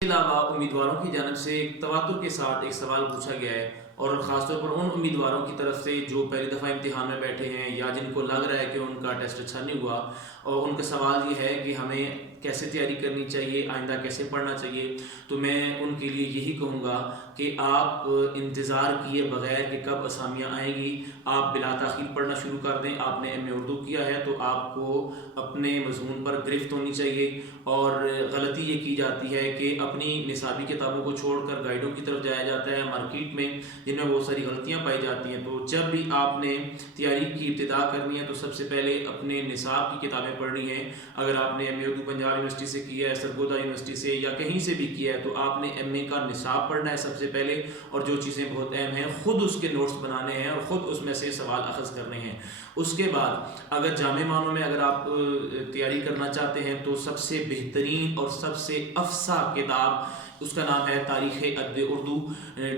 کے علاوہ امیدواروں کی جانب سے ایک تواتر کے ساتھ ایک سوال پوچھا گیا ہے، اور خاص طور پر ان امیدواروں کی طرف سے جو پہلی دفعہ امتحان میں بیٹھے ہیں یا جن کو لگ رہا ہے کہ ان کا ٹیسٹ اچھا نہیں ہوا، اور ان کا سوال یہ ہے کہ ہمیں کیسے تیاری کرنی چاہیے، آئندہ کیسے پڑھنا چاہیے۔ تو میں ان کے لیے یہی کہوں گا کہ آپ انتظار کیے بغیر کہ کب اسامیاں آئیں گی، آپ بلا تاخیر پڑھنا شروع کر دیں۔ آپ نے ایم اے اردو کیا ہے تو آپ کو اپنے مضمون پر گرفت ہونی چاہیے، اور غلطی یہ کی جاتی ہے کہ اپنی نصابی کتابوں کو چھوڑ کر گائیڈوں کی طرف جایا جاتا ہے مارکیٹ میں، جن میں بہت ساری غلطیاں پائی جاتی ہیں۔ تو جب بھی آپ نے تیاری کی ابتدا کرنی ہے تو سب سے پہلے اپنے نصاب کی کتابیں پڑھنی ہیں۔ اگر آپ نے ایم اے اردو پنجاب یونیورسٹی سے کیا ہے، سرگودا یونیورسٹی سے یا کہیں سے بھی کیا ہے، تو آپ نے ایم اے کا نصاب پڑھنا ہے سب سے پہلے، اور جو چیزیں بہت اہم ہیں خود اس کے نوٹس بنانے ہیں اور خود اس میں سے سوال اخذ کرنے ہیں۔ اس کے بعد اگر جامع معنوں میں اگر آپ تیاری کرنا چاہتے ہیں تو سب سے بہترین اور سب سے افصح کتاب، اس کا نام ہے تاریخ ادب اردو،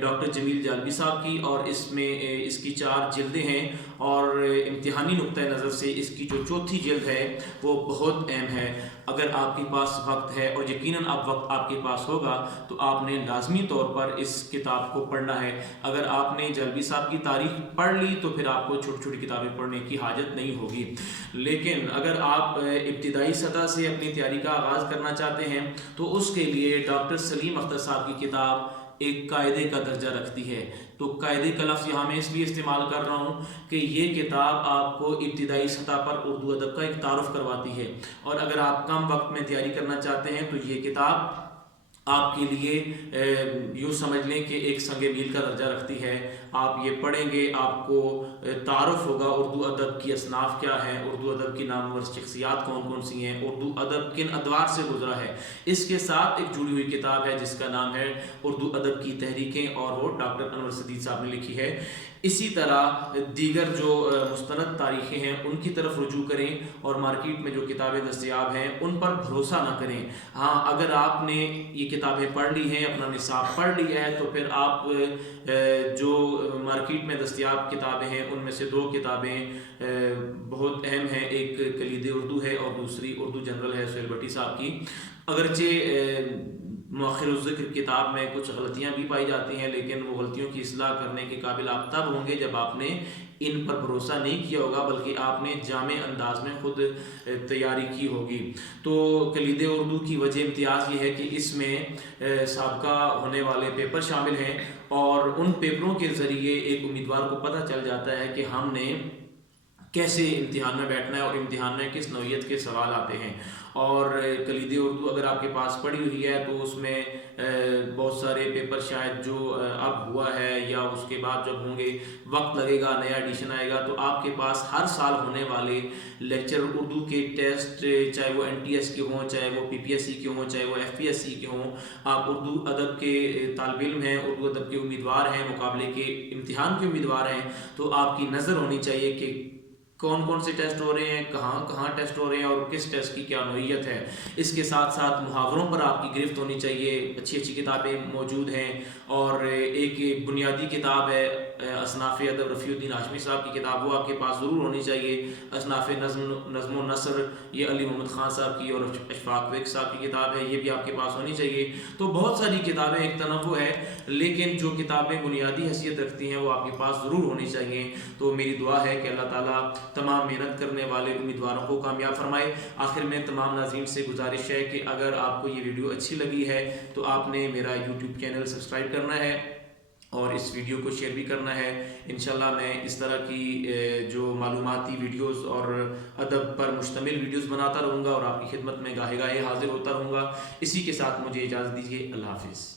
ڈاکٹر جمیل جالبی صاحب کی، اور اس میں اس کی 4 جلدیں ہیں، اور امتحانی نقطۂ نظر سے اس کی جو چوتھی جلد ہے وہ بہت اہم ہے۔ اگر آپ کے پاس وقت ہے، اور یقیناً اب وقت آپ کے پاس ہوگا، تو آپ نے لازمی طور پر اس کتاب کو پڑھنا ہے۔ اگر آپ نے جالبی صاحب کی تاریخ پڑھ لی تو پھر آپ کو چھوٹی چھوٹی کتابیں پڑھنے کی حاجت نہیں ہوگی۔ لیکن اگر آپ ابتدائی سطح سے اپنی تیاری کا آغاز کرنا چاہتے ہیں تو اس کے لیے ڈاکٹر سلیم اختر صاحب کی کتاب ایک قاعدے کا درجہ رکھتی ہے۔ تو قاعدے کا لفظ یہاں میں اس لیے استعمال کر رہا ہوں کہ یہ کتاب آپ کو ابتدائی سطح پر اردو ادب کا ایک تعارف کرواتی ہے، اور اگر آپ کم وقت میں تیاری کرنا چاہتے ہیں تو یہ کتاب آپ کے لیے یوں سمجھ لیں کہ ایک سنگ میل کا درجہ رکھتی ہے۔ آپ یہ پڑھیں گے، آپ کو تعارف ہوگا اردو ادب کی اصناف کیا ہیں، اردو ادب کی نامور شخصیات کون کون سی ہیں، اردو ادب کن ادوار سے گزرا ہے۔ اس کے ساتھ ایک جڑی ہوئی کتاب ہے جس کا نام ہے اردو ادب کی تحریکیں، اور وہ ڈاکٹر انور سدید صاحب نے لکھی ہے۔ اسی طرح دیگر جو مستند تاریخیں ہیں ان کی طرف رجوع کریں، اور مارکیٹ میں جو کتابیں دستیاب ہیں ان پر بھروسہ نہ کریں۔ ہاں، اگر آپ نے یہ کتابیں پڑھ لی ہیں، اپنا نصاب پڑھ لیا ہے، تو پھر آپ جو مارکیٹ میں دستیاب کتابیں ہیں ان میں سے 2 کتابیں بہت اہم ہیں، ایک کلید اردو ہے اور دوسری اردو جنرل ہے سہیل بٹی صاحب کی۔ اگرچہ مؤخر الذکر کتاب میں کچھ غلطیاں بھی پائی جاتی ہیں، لیکن وہ غلطیوں کی اصلاح کرنے کے قابل آپ تب ہوں گے جب آپ نے ان پر بھروسہ نہیں کیا ہوگا، بلکہ آپ نے جامع انداز میں خود تیاری کی ہوگی۔ تو کلید اردو کی وجہ امتیاز یہ ہے کہ اس میں سابقہ ہونے والے پیپر شامل ہیں، اور ان پیپروں کے ذریعے ایک امیدوار کو پتہ چل جاتا ہے کہ ہم نے کیسے امتحان میں بیٹھنا ہے اور امتحان میں کس نوعیت کے سوال آتے ہیں۔ اور کلید اردو اگر آپ کے پاس پڑھی ہوئی ہے تو اس میں بہت سارے پیپر شاید جو اب ہوا ہے یا اس کے بعد جب ہوں گے، وقت لگے گا، نیا ایڈیشن آئے گا، تو آپ کے پاس ہر سال ہونے والے لیکچر اردو کے ٹیسٹ، چاہے وہ این ٹی ایس کے ہوں، چاہے وہ پی پی ایس سی کے ہوں، چاہے وہ ایف پی ایس سی کے ہوں، آپ اردو ادب کے طالب علم ہیں، اردو ادب کے امیدوار ہیں، مقابلے کے امتحان کے امیدوار ہیں، تو آپ کی نظر ہونی چاہیے کہ کون کون سے ٹیسٹ ہو رہے ہیں، کہاں کہاں ٹیسٹ ہو رہے ہیں، اور کس ٹیسٹ کی کیا نوعیت ہے۔ اس کے ساتھ ساتھ محاوروں پر آپ کی گرفت ہونی چاہیے، اچھی اچھی کتابیں موجود ہیں، اور ایک بنیادی کتاب ہے اصناف ادب رفیع الدین ہاشمی صاحب کی کتاب، وہ آپ کے پاس ضرور ہونی چاہیے۔ اصناف نظم و نثر، یہ علی محمد خان صاحب کی اور اشفاق ویک صاحب کی کتاب ہے، یہ بھی آپ کے پاس ہونی چاہیے۔ تو بہت ساری کتابیں، ایک تنوع ہے، لیکن جو کتابیں بنیادی حیثیت رکھتی ہیں وہ آپ کے پاس ضرور ہونی چاہیے۔ تو میری دعا ہے کہ اللہ تعالیٰ تمام محنت کرنے والے امیدواروں کو کامیاب فرمائے۔ آخر میں تمام ناظرین سے گزارش ہے کہ اگر آپ کو یہ ویڈیو اچھی لگی ہے تو آپ نے میرا یوٹیوب چینل سبسکرائب کرنا ہے، اور اس ویڈیو کو شیئر بھی کرنا ہے۔ انشاءاللہ میں اس طرح کی جو معلوماتی ویڈیوز اور ادب پر مشتمل ویڈیوز بناتا رہوں گا، اور آپ کی خدمت میں گاہے گاہے حاضر ہوتا رہوں گا۔ اسی کے ساتھ مجھے اجازت دیجیے، اللہ حافظ۔